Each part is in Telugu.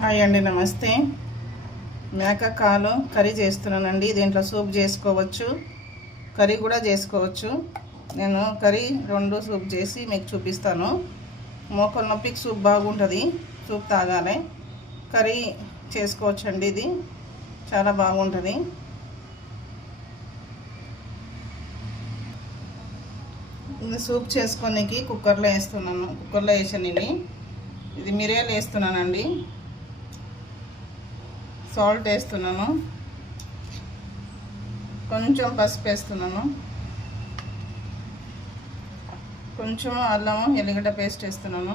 హాయ్ అండి, నమస్తే. మేక కాలు కర్రీ చేస్తున్నానండి. దీంట్లో సూప్ చేసుకోవచ్చు, కర్రీ కూడా చేసుకోవచ్చు. నేను కర్రీ 2 సూప్ చేసి మీకు చూపిస్తాను. మోకాల నొప్పికి సూప్ బాగుంటుంది, సూప్ తాగాలి. కర్రీ చేసుకోవచ్చండి, ఇది చాలా బాగుంటుంది. ఇది సూప్ చేసుకోనికి కుక్కర్లో వేసాను. ఇది మిరియాలు వేస్తున్నానండి, సాల్ట్ వేస్తున్నాను, కొంచెం పసుపు వేస్తున్నాను, కొంచెం అల్లం ఎల్లిగడ్డ పేస్ట్ వేస్తున్నాను,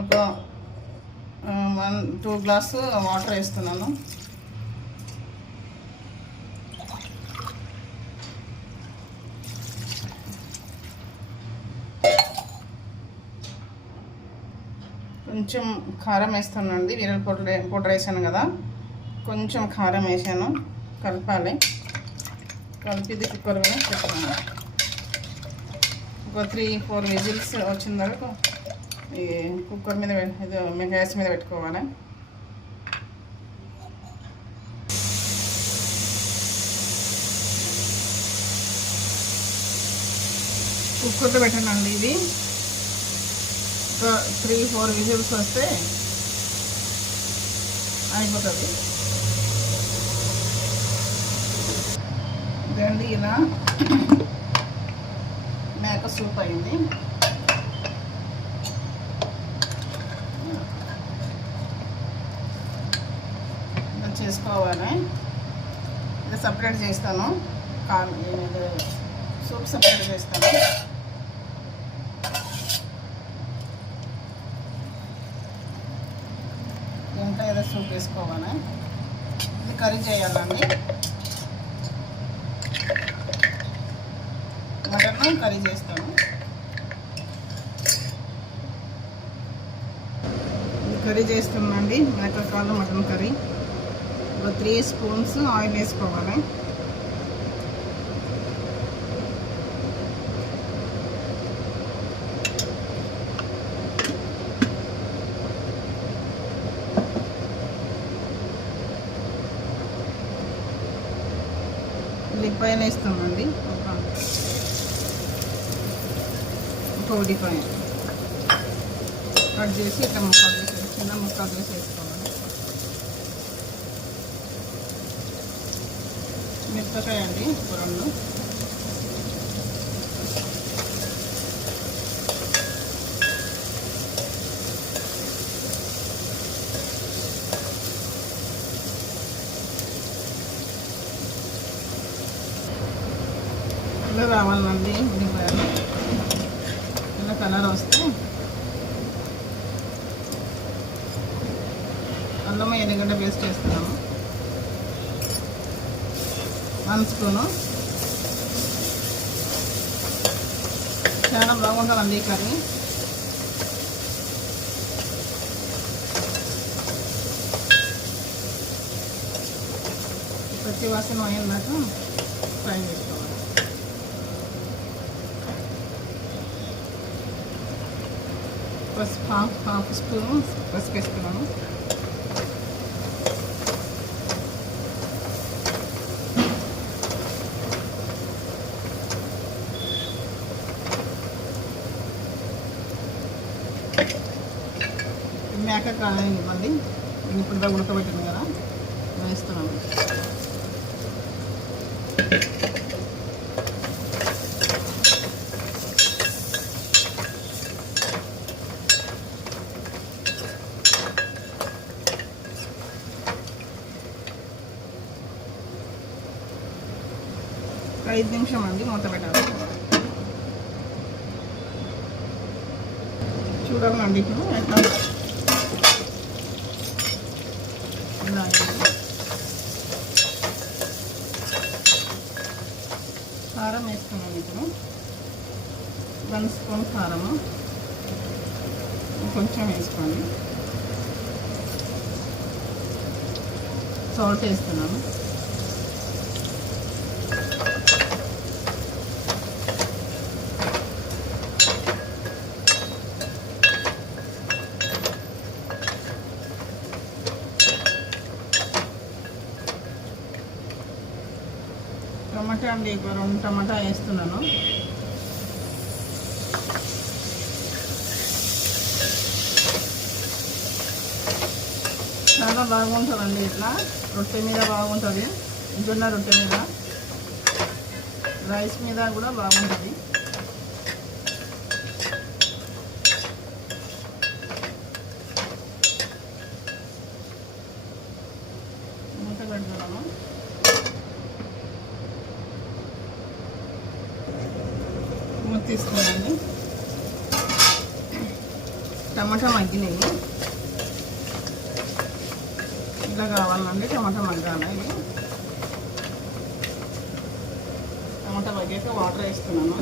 ఒక 1-2 గ్లాసు వాటర్ వేస్తున్నాను. కొంచెం కారం వేస్తానండి, వీరల పౌడర్ వేసాను కదా, కొంచెం కారం వేసాను. కలపాలి. కలిపి కుక్కర్ మీద పెట్టుకున్నాను. ఒక 3-4 విజిల్స్ వచ్చిన వరకు ఈ కుక్కర్ మీద గ్యాస్ మీద పెట్టుకోవాలి. కుక్కర్లో పెట్టానండి. ఇది ఒక 3-4 విజిల్స్ వస్తే అయిపోతుంది. ఇదండి, ఇలా మేక సూప్ అయింది. ఇలా చేసుకోవాలి. ఇది సపరేట్ చేస్తాను, సూప్ సపరేట్ చేస్తాను. ఇంకా ఏదో సూప్ వేసుకోవాలి. ఇది కర్రీ చేయాలండి, మటన్ కర్రీ చేస్తాను. ఇది కర్రీ చేస్తున్నాండి, మేకకాలు మటన్ కర్రీ. ఒక 3 స్పూన్స్ ఆయిల్ వేసుకోవాలి. ఉల్లిపాయలు వేస్తామండి, ఒక ఉల్లిపాయ కట్ చేసి ఇట్లా చిన్న ముక్కలు చేసి వేసుకోవాలి. మిరపకాయ అండి, 2. ఇలా రావాలండి ఉల్లిపాయలు. ఇలా కలర్ వస్తే అల్లం ఎల్లిగడ్డ పేస్ట్ వేస్తున్నాము, 1 స్పూను. చాలా బాగుంటుందండి ఈ కర్రీ. పచ్చి వాసన అయ్యేదాకా ఫ్రై చేసుకోవాలి. హాఫ్ స్పూను పసుపు వేస్తున్నాను. మేక కాలని మళ్ళీ ఇప్పుడు ఉడకబెట్టింది కదా, వేస్తున్నాను. ఒక 5 నిమిషం అండి మూత పెట్టాలి. చూడాలండి ఇప్పుడు ఎట్లా కారం వేస్తున్నాను. ఇప్పుడు 1 స్పూన్ కారము, కొంచెం వేసుకోండి. సాల్ట్ వేస్తున్నాను. ఇంకా అండి 2 టమాటా వేస్తున్నాను. చాలా బాగుంటుందండి, ఇట్లా రొట్టె మీద బాగుంటుంది, జొన్న రొట్టె మీద, రైస్ మీద కూడా బాగుంటుంది. మూత పెడుతున్నాను. మూత తీస్తున్నాను. టమాటా మగ్గినవి ఇలా కావాలండి, టమాటా మగ్గాలి. టమాటా మగ్గాక వాటర్ వేస్తున్నాను.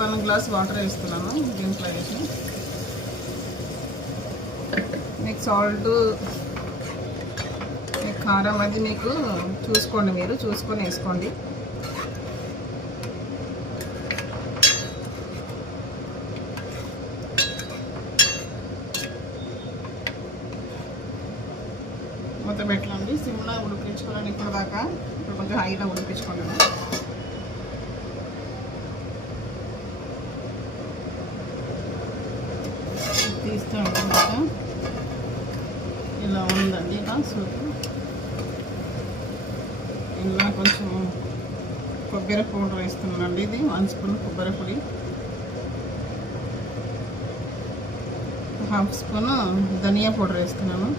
1 గ్లాస్ వాటర్ వేస్తున్నాను దీంట్లో వేసి. మీకు సాల్ట్, కారం అది మీకు చూసుకోండి, మీరు చూసుకొని వేసుకోండి. మూత పెట్టండి. సిమ్లో ఉడికించుకోవాలని ఇప్పుడు దాకా. ఇప్పుడు కొంచెం హైలో ఉడికించుకోండి. తీస్తూ ఉంటున్నాక ఇలా ఉందండి. ఇలా సూప్ ఇలా కొంచెం కొబ్బరి పౌడర్ వేస్తున్నానండి. ఇది 1 స్పూన్ కొబ్బరి పొడి, 1/2 స్పూన్ ధనియా పౌడర్ వేస్తున్నాను.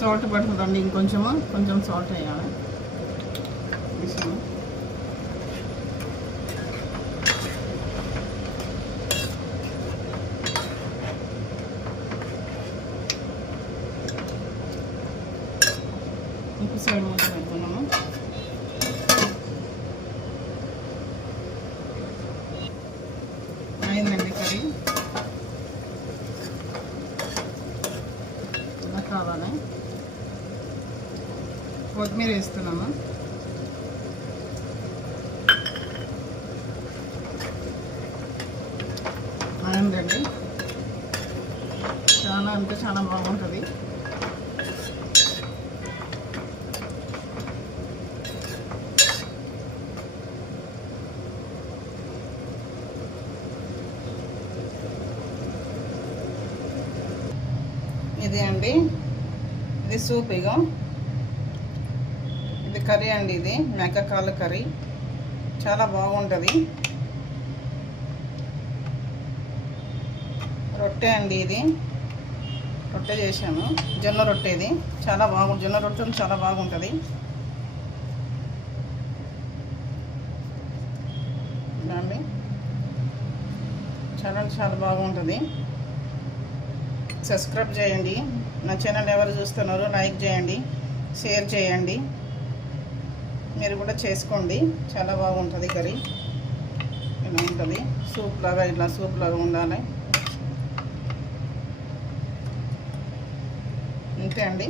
సాల్ట్ పడుతుందండి, కొంచెం సాల్ట్ వేయాలి. ఇప్పుడు సైడ్ మూత పెడుతున్నాము. అయిందండి కర్రీ. ఇలా కావాలి. కొత్తిమీర వేస్తున్నాము. అయిందండి, చాలా అంటే చాలా బాగుంటుంది. ఇది అండి, ఇది సూప్. ఇగో ఇది కర్రీ అండి, ఇది మేక కాళ్ళ కర్రీ, చాలా బాగుంటుంది. రొట్టె అండి, ఇది రొట్టె చేశాను, జొన్న రొట్టె. ఇది చాలా బాగుంటుంది, జొన్న రొట్టె చాలా బాగుంటుంది. అండి చాలా బాగుంటుంది. సబ్స్క్రైబ్ చేయండి. నా ఛానల్ ఎవరు చూస్తున్నారో లైక్ చేయండి, షేర్ చేయండి. మీరు కూడా చేసుకోండి, చాలా బాగుంటుంది కర్రీ. ఇలా ఉంటుంది సూప్ లాగా, ఇట్లా సూప్ లాగా ఉండాలి. అంతే అండి.